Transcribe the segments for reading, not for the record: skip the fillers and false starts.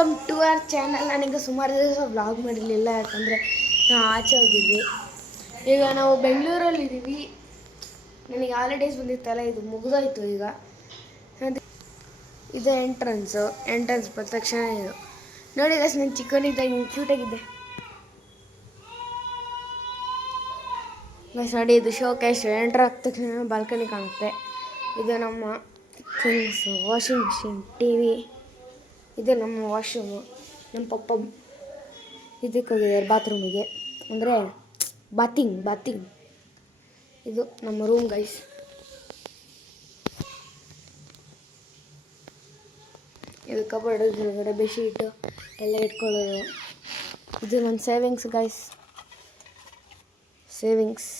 Welcome to our channel. ನನಗೆ ಸುಮಾರು ದಿವಸ ವ್ಲಾಗ್ ಮಾಡಿರಲಿಲ್ಲ, ಯಾಕಂದರೆ ನಾವು ಆಚೆ ಹೋಗಿದ್ವಿ. ಈಗ ನಾವು ಬೆಂಗಳೂರಲ್ಲಿದ್ದೀವಿ. ನನಗೆ ಹಾಲಿಡೇಸ್ ಬಂದಿತ್ತಲ್ಲ, ಇದು ಮುಗಿದೋಯ್ತು. ಈಗ ಇದು ಎಂಟ್ರೆನ್ಸ್ ಬಂದ ತಕ್ಷಣ ಇದು ನೋಡಿ ಗೈಸ್, ನಾನು ಚಿಕ್ಕವನಿದ್ದಾಗ ಕ್ಯೂಟಾಗಿದ್ದೆ ಗೈಸ್. ನೋಡಿ, ಇದು ಶೋಕೇಶ್. ಎಂಟ್ರ್ ಆದ ತಕ್ಷಣ ಬಾಲ್ಕನಿ ಕಾಣುತ್ತೆ. ಇದು ನಮ್ಮ things, washing machine, T V. ಇದು ನಮ್ಮ ವಾಶ್ರೂಮು. ನಮ್ಮ ಪಪ್ಪ ಇದಕ್ಕೆ ಹೋಗಿದ್ದಾರೆ, ಬಾತ್ರೂಮಿಗೆ, ಅಂದರೆ ಬಾತಿಂಗ್. ಇದು ನಮ್ಮ ರೂಮ್ ಗೈಸ್. ಇದು ಕಬೋರ್ಡ್, ಹೊರಗಡೆ ಬೆಡ್ಶೀಟು ಎಲ್ಲ ಇಟ್ಕೊಳ್ಳೋದು. ಇದು ನನ್ನ ಸೇವಿಂಗ್ಸ್ ಗೈಸ್, ಸೇವಿಂಗ್ಸ್.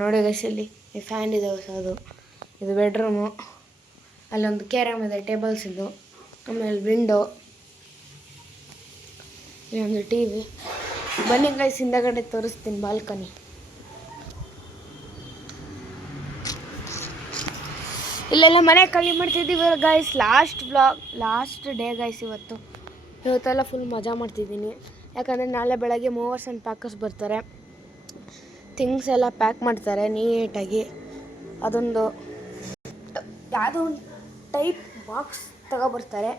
ನೋಡಿ ಗೈಸ್, ಇಲ್ಲಿ ಈ ಫ್ಯಾನ್ ಇದೆ ಹೊಸದು. ಇದು ಬೆಡ್ರೂಮು. ಅಲ್ಲೊಂದು ಕ್ಯಾರಮ್ ಇದೆ, ಟೇಬಲ್ಸ್ ಇದು. ಆಮೇಲೆ ವಿಂಡೋ, ಇಲ್ಲೊಂದು ಟಿ ವಿ. ಬನ್ನಿ ಗೈಸ್, ಹಿಂದಗಡೆ ತೋರಿಸ್ತೀನಿ ಬಾಲ್ಕನಿ. ಇಲ್ಲೆಲ್ಲ ಮನೆ ಖಾಲಿ ಮಾಡ್ತಿದ್ದೀವಿ ಗೈಸ್. Last day guys. ಇವತ್ತೆಲ್ಲ ಫುಲ್ ಮಜಾ ಮಾಡ್ತಿದ್ದೀನಿ, ಯಾಕಂದರೆ ನಾಳೆ ಬೆಳಗ್ಗೆ ಮೂವರ್ಸ್ ಆ್ಯಂಡ್ ಪ್ಯಾಕರ್ಸ್ ಬರ್ತಾರೆ. ಥಿಂಗ್ಸ್ ಎಲ್ಲ ಪ್ಯಾಕ್ ಮಾಡ್ತಾರೆ ನೀಟಾಗಿ. ಅದೊಂದು ಯಾವುದೋ ಒಂದು ಟೈಪ್ ಬಾಕ್ಸ್ ತಗೊಬರ್ತಾರೆ.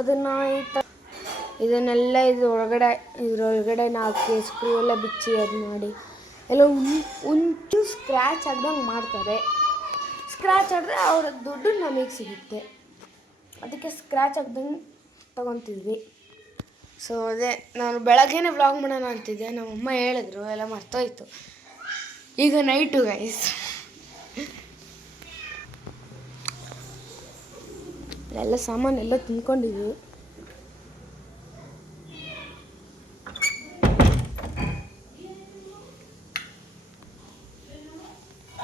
ಅದನ್ನು ಇದನ್ನೆಲ್ಲ ಇದ್ರೊಳಗಡೆ ಹಾಕಿ ಸ್ಕ್ರೂ ಎಲ್ಲ ಬಿಚ್ಚಿ ಅದು ಮಾಡಿ ಎಲ್ಲ ಒಂಚೂ ಸ್ಕ್ರ್ಯಾಚ್ ಆಗ್ದಂಗೆ ಮಾಡ್ತಾರೆ. ಸ್ಕ್ರ್ಯಾಚ್ ಆದರೆ ಅವ್ರ ದುಡ್ಡು ನಮಗೆ ಸಿಗುತ್ತೆ. ಅದಕ್ಕೆ ಸ್ಕ್ರ್ಯಾಚ್ ಆಗ್ದಂಗೆ ತೊಗೊತಿದ್ವಿ. ಸೊ ಅದೇ ನಾನು ಬೆಳಗ್ಗೆನೇ ವ್ಲಾಗ್ ಮಾಡೋಣ ಅಂತಿದ್ದೆ. ನಮ್ಮಮ್ಮ ಹೇಳಿದ್ರು, ಎಲ್ಲ ಮರ್ತೋಯ್ತು. ಈಗ ನೈಟು ಗೈಸ್. ಎಲ್ಲ ಸಾಮಾನೆಲ್ಲ ತುಂಬ್ಕೊಂಡಿದ್ವಿ.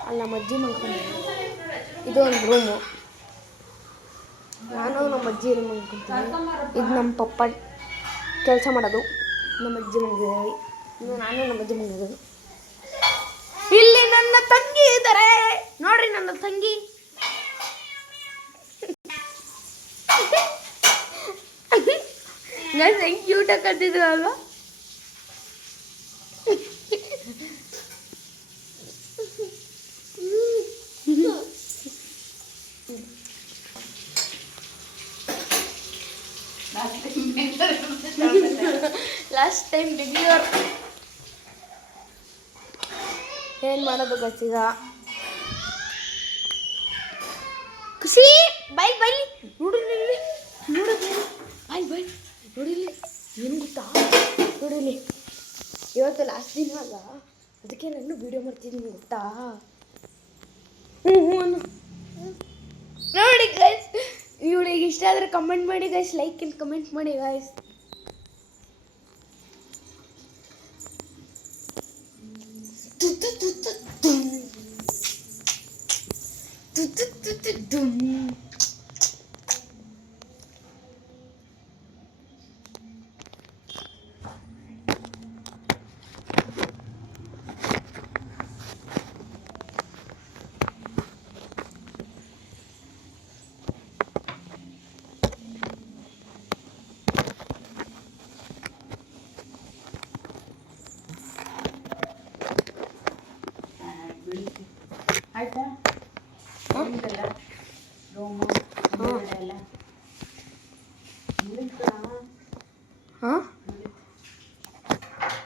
ಅಲ್ಲ ಅಜ್ಜಿ ಮಲ್ಕೊಂಡಿದ್ವಿ. ಇದು ಒಂದು ರೂಮು. ನಾನು ನಮ್ಮ ಅಜ್ಜಿ ರೂಮ್ ಮಲ್ಕೊತೀನಿ. ಇದು ನಮ್ಮ ಪಪ್ಪ ಕೆಲಸ ಮಾಡೋದು. ನಮ್ಮ ಅಜ್ಜಿ ಮಲಗಿದ್ದೀವಿ. ನಾನು ನಮ್ಮ ಅಜ್ಜಿ ಮಲಗಿರೋದು. ಇಲ್ಲಿ ನನ್ನ ತಂಗಿ ಇದ್ದಾರೆ ನೋಡ್ರಿ, ನನ್ನ ತಂಗಿ. ನಾನು ಹೆಂಗೆ ಕ್ಯೂಟಾಗಿ ಕಟ್ಟಿದ್ರು ಅಲ್ವಾ? ಲಾಸ್ಟ್ ಟೈಮ್ ಬೆಂಗಳೂರು ಏನು ಮಾಡೋದು ಗೊತ್ತೀಗ. ಖುಷಿ ಬೈ ನೋಡಿಲ್ಲಿ ನೋಡಿಲ್ಲಿ ಏನು ಗೊತ್ತಾ, ನೋಡಿಲ್ಲಿ ಇವತ್ತು ಲಾಸ್ಟ್ ದಿನ ಅಲ್ಲ, ಅದಕ್ಕೆ ನಾನು ವೀಡಿಯೋ ಮಾಡ್ತಿದ್ದೀನಿ ಗೊತ್ತಾ. ನೋಡಿ ಗೈಸ್, ಇವಳಿಗೆ ಇಷ್ಟ ಆದರೆ ಕಮೆಂಟ್ ಮಾಡಿ ಗೈಸ್, ಲೈಕ್ ಆ್ಯಂಡ್ ಕಮೆಂಟ್ ಮಾಡಿ ಗೈಸ್. ಆಯ್ತಾ? ರೂಮು ಎಲ್ಲ ಹಾಂ,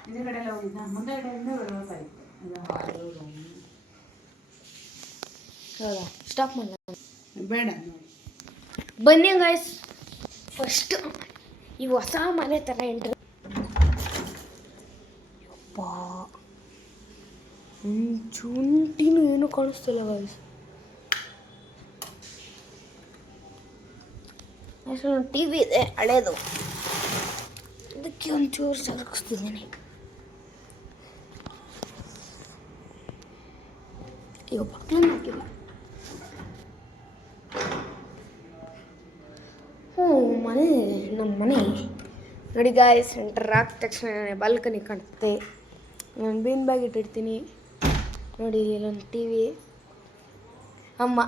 ಹಿಂದುಗಡೆ ಎಲ್ಲ ಹೋಗಿದ್ದ, ಮುಂದೆಗಡೆಯಿಂದ ಬರ್ಬೇಕಾಗಿತ್ತು. ಇದು ಹಾಲು, ರೂಮು. ಹೌದಾ? ಸ್ಟಾಪ್ ಮಾಡಲ್ಲ, ಬೇಡ ನೋಡಿ. ಬನ್ನಿ ಗೈಸ್, ಫಸ್ಟ್ ಈ ಹೊಸ ಮನೆ ಥರ ಎಂಟ್ರಿ. ಯಪ್ಪಾ, ಚುಂಟಿನೂ ಏನೂ ಕಾಣಿಸ್ತಿಲ್ಲ ಗೈಸ್. ಅಷ್ಟೊಂದು ಟಿ ವಿ ಇದೆ ಹಳೇದು, ಅದಕ್ಕೆ ಒಂಚೂರು ಸರಕಿಸ್ತಿದ್ದೀನಿ. ಈಗ ಬಾಕ್ಲನ್ನು ಹಾಕಿಲ್ಲ. ಮನೆ, ನಮ್ಮ ಮನೆ ನೋಡಿ ಗಾಯ್ಸ್. ಎಂಟರ್ ಆದ ತಕ್ಷಣ ಬಾಲ್ಕನಿ ಕಾಣುತ್ತೆ. ನಾನು ಬೀನ್ ಬ್ಯಾಗ್ ಇಟ್ಟಿರ್ತೀನಿ. ನೋಡಿ ಇಲ್ಲೊಂದು ಟಿ ವಿ. ಅಮ್ಮ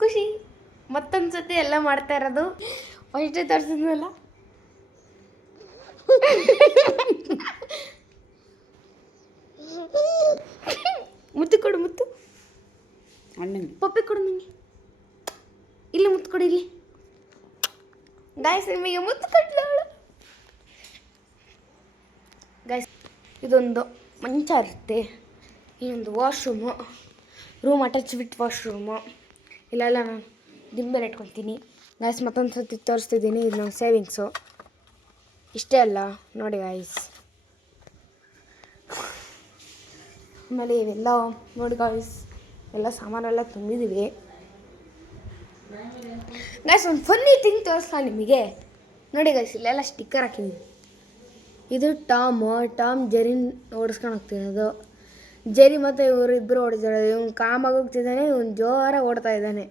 ಖುಷಿ ಮತ್ತೊಂದು ಸತಿ ಎಲ್ಲ ಮಾಡ್ತಾ ಇರೋದು. ಫಸ್ಟೇ ತೋರಿಸಿದ್ನಲ್ಲ. ಮುತ್ತು ಕೊಡು, ಮುತ್ತು. ಅಣ್ಣಂಗೆ ಪಪ್ಪಿ ಕೊಡು ನನಗೆ. ಇಲ್ಲಿ ಮುತ್ತು ಕೊಡು, ಇಲ್ಲಿ. ಗಾಯ್ಸ್ ನಿಮಗೆ ಮುತ್ತು ಕೊಟ್ಲವಳು. ಗಾಯ್ಸ್ ಇದೊಂದು ಮಂಚ ಇರುತ್ತೆ. ಇಲ್ಲೊಂದು washroom, room attach with washroom. ಇಲ್ಲೆಲ್ಲ ನಾನು ದಿಂಬೆಲ್ಲ ಇಟ್ಕೊತೀನಿ. ಗಾಯ್ಸ್ ಮತ್ತೊಂದು ಸರ್ತಿ ತೋರಿಸ್ತಿದ್ದೀನಿ. ಇದು ನನ್ನ ಸೇವಿಂಗ್ಸು. ಇಷ್ಟೇ ಅಲ್ಲ ನೋಡಿ ಗಾಯ್ಸ್. ಆಮೇಲೆ ಇವೆಲ್ಲ ನೋಡಿ ಗಾಯ್ಸ್, ಎಲ್ಲ ಸಾಮಾನೆಲ್ಲ ತುಂಬಿದ್ದೀವಿ. ಗಾಯ್ಸ್ ಒಂದು ಫನ್ನಿ ಥಿಂಗ್ ತೋರಿಸ್ಲಾ ನಿಮಗೆ. ನೋಡಿ ಗಾಯ್ಸ್ ಇಲ್ಲೆಲ್ಲ ಸ್ಟಿಕ್ಕರ್ ಹಾಕಿದ್ದೀನಿ. ಇದು ಟಾಮ್ ಜೆರಿನ್ ಓಡಿಸ್ಕೊಂಡು ಹೋಗ್ತಿರೋದು. ಜೆರಿ ಮತ್ತು ಇವರಿಬ್ಬರು ಓಡಿಸ್ತಾರೆ. ಇವ್ನು ಕಾಮಾಗಿ ಹೋಗ್ತಿದ್ದಾನೆ, ಇವ್ನು ಜೋರಾಗಿ ಓಡ್ತಾ ಇದ್ದಾನೆ.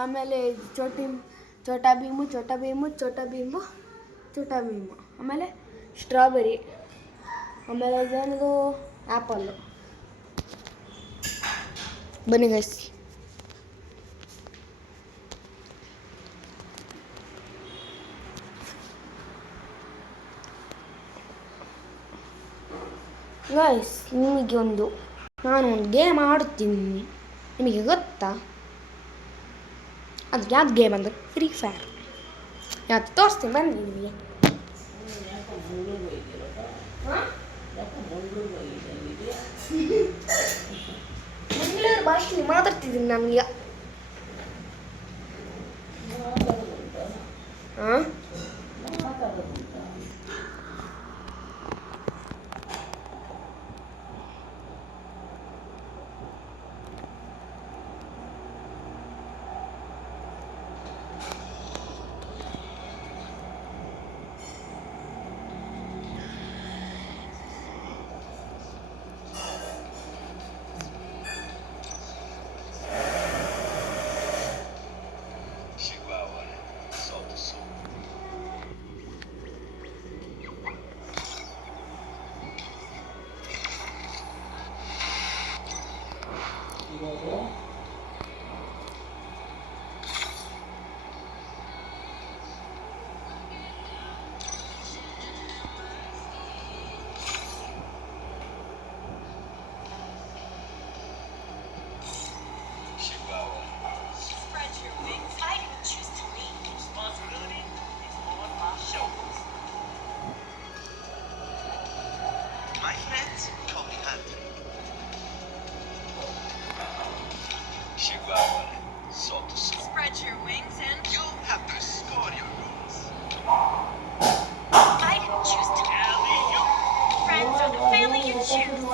ಆಮೇಲೆ ಛೋಟಾ ಭೀಮು. ಆಮೇಲೆ ಸ್ಟ್ರಾಬೆರಿ. ಆಮೇಲೆ ಇದೇನಿದು ಆ್ಯಪಲ್ಲು. ಬನ್ನಿ ಗೈಸ್. ಗೈಸ್ ನಾನು ಒಂದು ಗೇಮ್ ಆಡುತ್ತೀನಿ, ನಿಮಗೆ ಗೊತ್ತಾ? ಅದು ಯಾವ್ದು ಗೇಮ್ ಅಂದರೆ ಫ್ರೀ ಫೈರ್. ಯಾವ್ದು ತೋರಿಸ್ತೀನಿ ಬನ್ನಿ ನಿಮಗೆ. ಮಂಗಳೂರು ಭಾಷೆಯಲ್ಲಿ ಮಾತಾಡ್ತಿದ್ದೀನಿ ನನಗೆ. ಹಾಂ Spread your wings and You have to score your goals. I didn't choose to. Friends are the family you choose.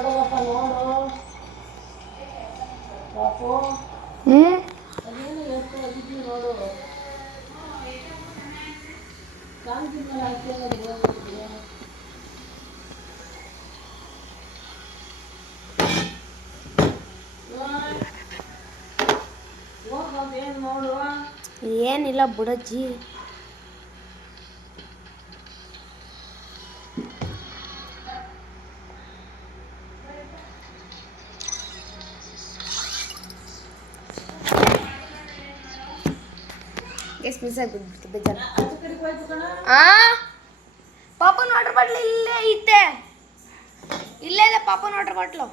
ಏನಿಲ್ಲ ಬುಡಜ್ಜಿ. ಎಷ್ಟು ಮಿಸ್ ಆಗಿಬಿಡ್ತು ಬೇಜಾರು. ಪಾಪನ ವಾಟರ್ ಬಾಟ್ಲು ಇಲ್ಲೇ ಐತೆ. ಇಲ್ಲೇ ಇದೆ ಪಾಪನ water bottle.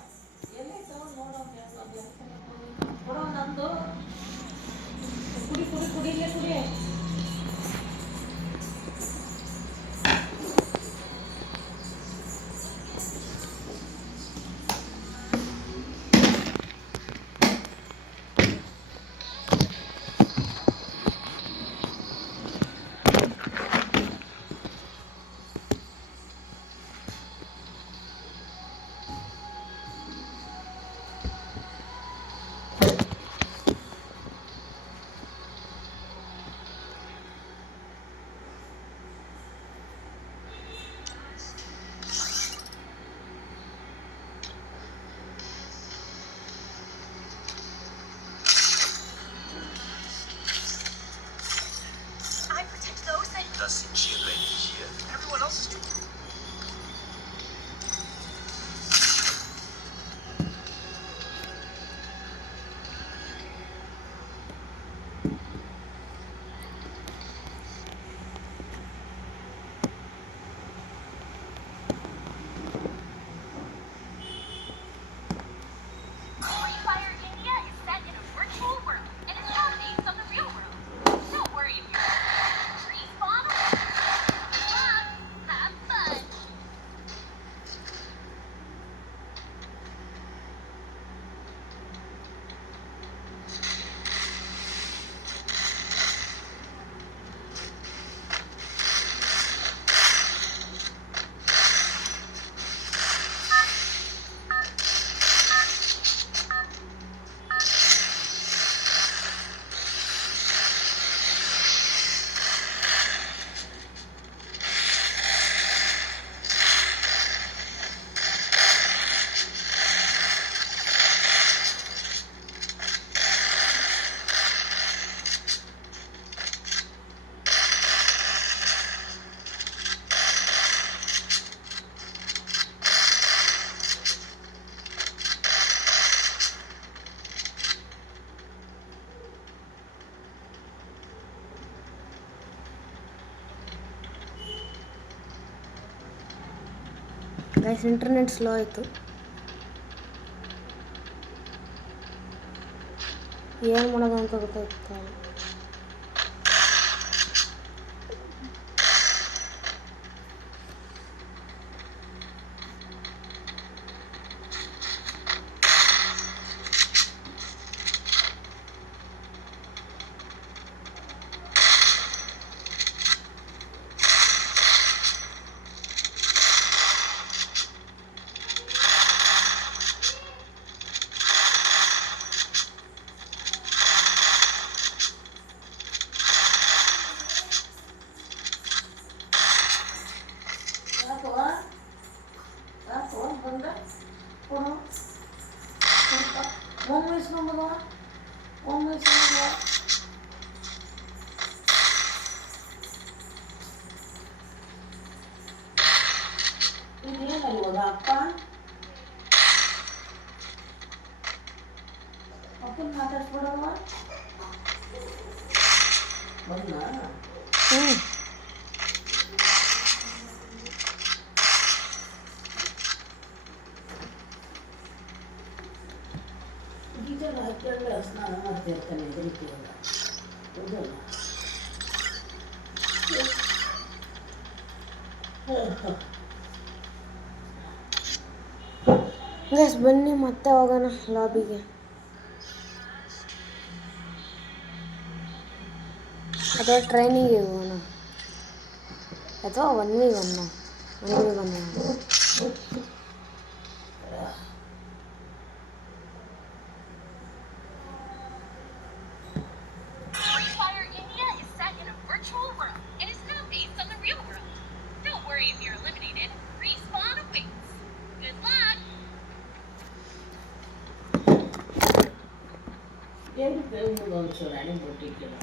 Guys internet slow ಆಯಿತು. ಏನು ಮಾಡೋದು ಅಂತ ಗೊತ್ತಾಗ್ತಾ ಇಲ್ಲ. ಅಪ್ಪ ಅಪ್ಪನ ಮಾತಾಡ್ಸ್ಬಿಡವ ಬಂದ. ಗೀಜರ್ ಹಾಕ್ಕೊಂಡು ಸ್ನಾನ ಮಾಡ್ತಿರ್ತಾನೆ ಹೆದರಿಕೆಯಿಂದ ಹೌದಲ್ಲ. ಗೈಸ್ ಬನ್ನಿ ಮತ್ತೆ ಹೋಗೋಣ ಲಾಬಿಗೆ. ಅಥವಾ ಟ್ರೈನಿಗೆ ಹೋಗೋಣ ಅಥವಾ 1v1 Free Fire India is set in a virtual world and is not based on the real world. Don't worry if you're eliminated. Respawn awaits. Good luck! ಏನು ಕೇಳ್ಬೋದು ಒಂಚೂರು ಅಡಿ ಬಿಟ್ಟಿಕ್ಕಿಲ್ಲ.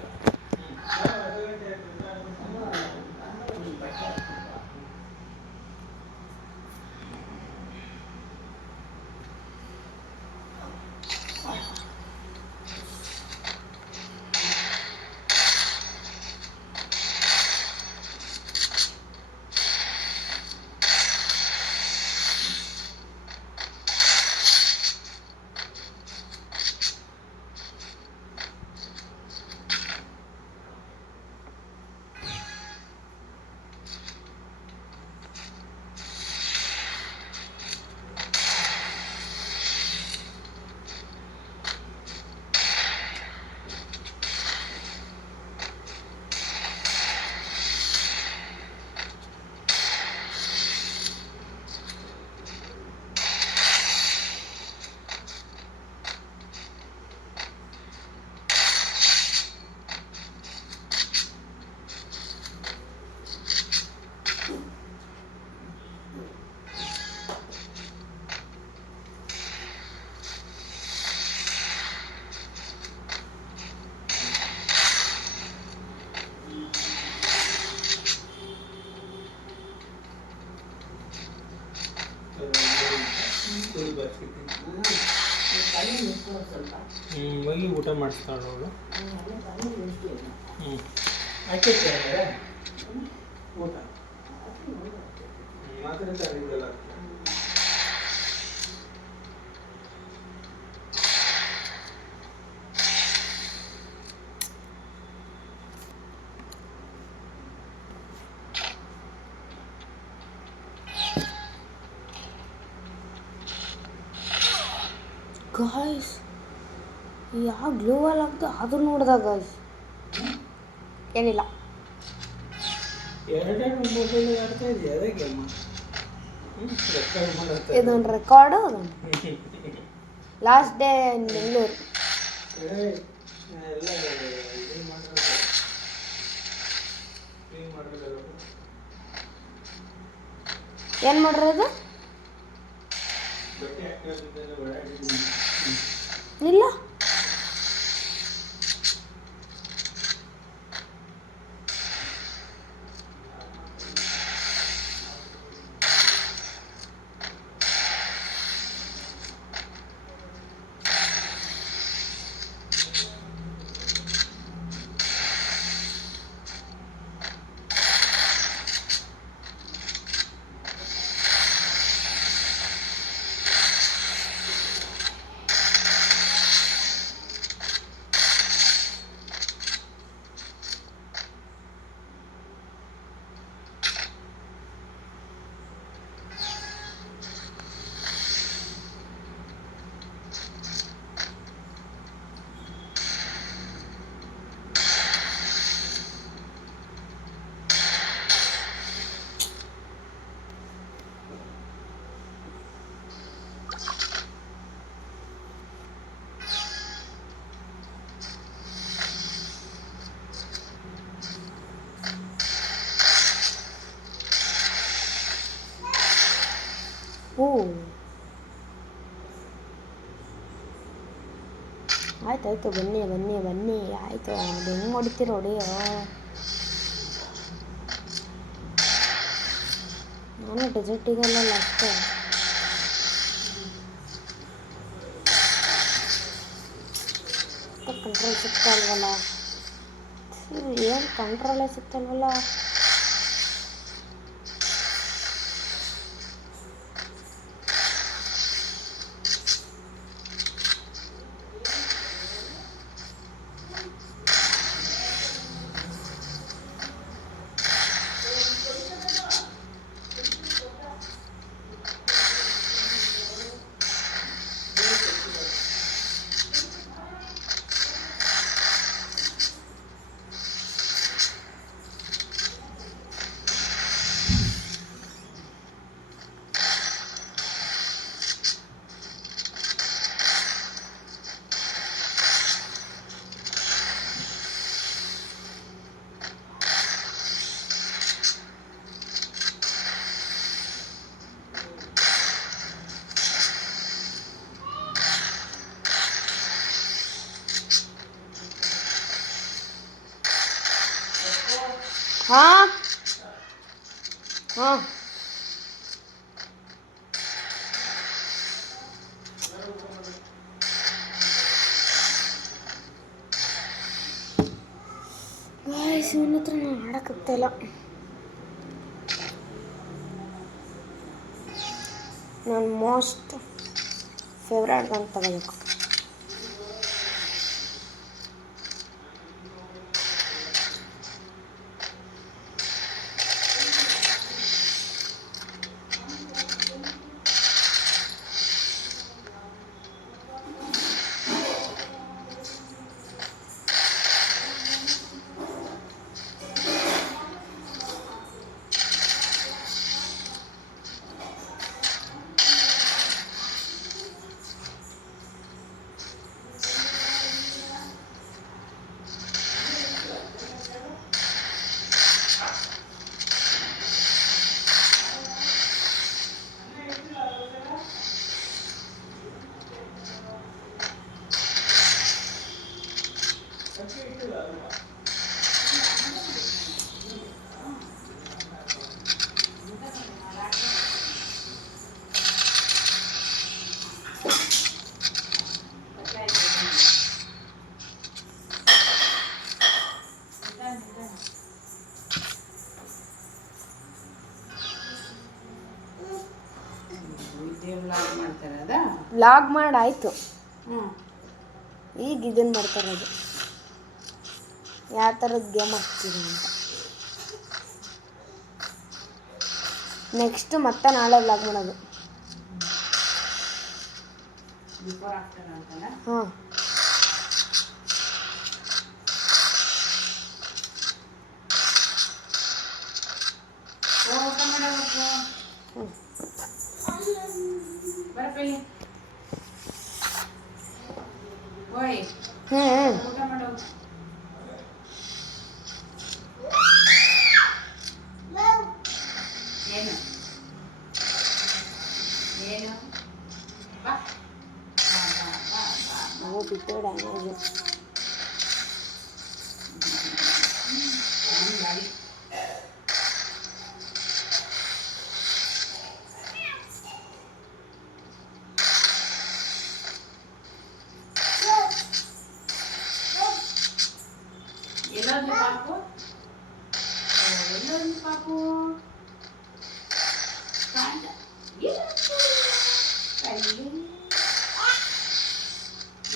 ಹೋಗಿ ಊಟ ಮಾಡಿಸ್ತಾಳೆ ಅವಳು. ಆಯ್ತು ಊಟ ಮಾತಾಡ್ತಾರೆ. ಗಾಯ್ಸ್ ಯಾವ ಗ್ಲೂವಲ್ ಆಗ್ತದೆ ಅದು ನೋಡ್ದ ಗಾಯ್ಸ್. ಏನಿಲ್ಲ, ಎರಡೆರಡು ಮೊಬೈಲ್ ಆಡ್ತಾ ಇದೆಯಾ ಅದೇ ಗೇಮ್ ರೆಕಾರ್ಡ್ ಮಾಡುತ್ತೆ. ಇದೊಂದು ರೆಕಾರ್ಡು. Last day Bengaluru. ಎಲ್ಲ ಇದು ಮಾಡಿರೋದು ಏನು ಮಾಡಿರೋದು ಬಟ್ಟೆ ಹಾಕಿರೋದೆಲ್ಲ ಓಡಾಡಿದ್ದೀನಿ. ಇಲ್ಲ ಆಯ್ತು ಬನ್ನಿ ಬನ್ನಿ ಬನ್ನಿ ಆಯಿತು. ಅದು ಹೆಂಗೆ ಹೊಡಿತೀರ ಹೊಡಿಯೋ. ನಾನು ಡೆಸರ್ಟಿಗೆಲ್ಲ ಅಷ್ಟೇ. ಕಂಟ್ರೋಲ್ ಸಿಗ್ತಾ ಇಲ್ವಲ್ಲ. ಏನು ಕಂಟ್ರೋಲೇ ಸಿಗ್ತಲ್ವಲ್ಲ. ಹಾಂ ಹಾಂ ಗಾಯ್ಸ್, ಇವನ ಹತ್ರ ನಾನು ಆಡೋಕ್ಕಾಗ್ತಾಯಿಲ್ಲ. ನನ್ನ ಮೋಸ್ಟ್ ಫೇವ್ರೇಟ್ ಗನ್ ತಗೋಬೇಕು. ವ್ಲಾಗ್ ಮಾಡಾಯಿತು. ಈಗ ಇದನ್ನು ಮಾಡ್ತಾರೋದು ಯಾವ ಥರದ ಗೇಮ್ ಆಗ್ತಿದೆ ಅಂತ. ನೆಕ್ಸ್ಟ್ ಮತ್ತೆ ನಾಳೆ ವ್ಲಾಗ್ ಮಾಡೋದು. ಹಾಂ, ಬಿಟ್ಟು ಡ್ಯಾಮೇಜ್. ಎಲ್ಲೋದ್ಲು ಪಾಪು? ಎಲ್ಲೋದ್ಲು ಪಾಪು? ಕಾಂಡ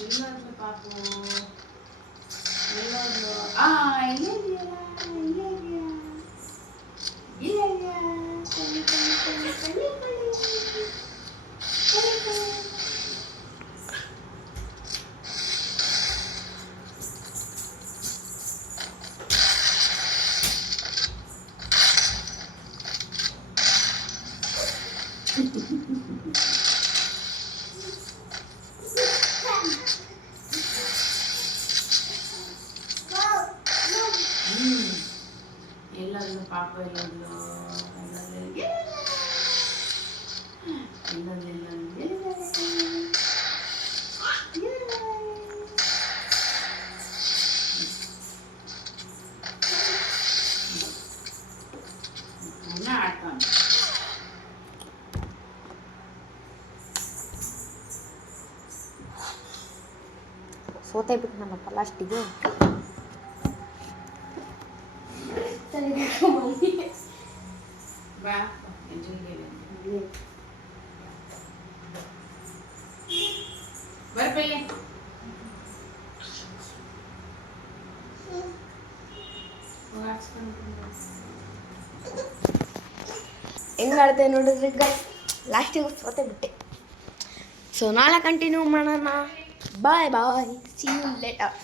ಎಲ್ಲೋದ್ಲು ಪಾಪು? ಎಲ್ಲೋದ್ಲು? ಇಲ್ಲೇ ಇದೆಯಲ್ಲ, ಇಲ್ಲೇ ಇದೆಯಾ, ಇಲ್ಲೇ ಇದೆಯಾ? ಕಲಿ ಕಲಿ ಕಲಿ ಕಲಿ ಕಲಿ ಕಲಿ ಕಲಿ. ಎಲ್ಲೋದ್ಲು ಪಾಪು? ಎಲ್ಲೋದ್ಲು? ಎಲ್ಲೋದ್ಲು? ಸೋತೆ ಬಿಟ್ಟು ನಮ್ಮಪ್ಪ ಲಾಸ್ಟಿಗೆ. ಬಾ ಎಂಜುಂಗೆ ಬರ್ಪಲ್ಲಿ ಹೆಂಗೆ ಆಡ್ತೆ ನೋಡಿದ್ರಿ ಗೈಸ್, ಲಾಸ್ಟಿಗೆ ಸೋತೆ ಬಿಟ್ಟೆ. ಸೊ ನಾಳೆ ಕಂಟಿನ್ಯೂ ಮಾಡೋಣ. ಬಾಯ್ ಬಾಯ್, ಸಿ ಯು ಲೇಟರ್.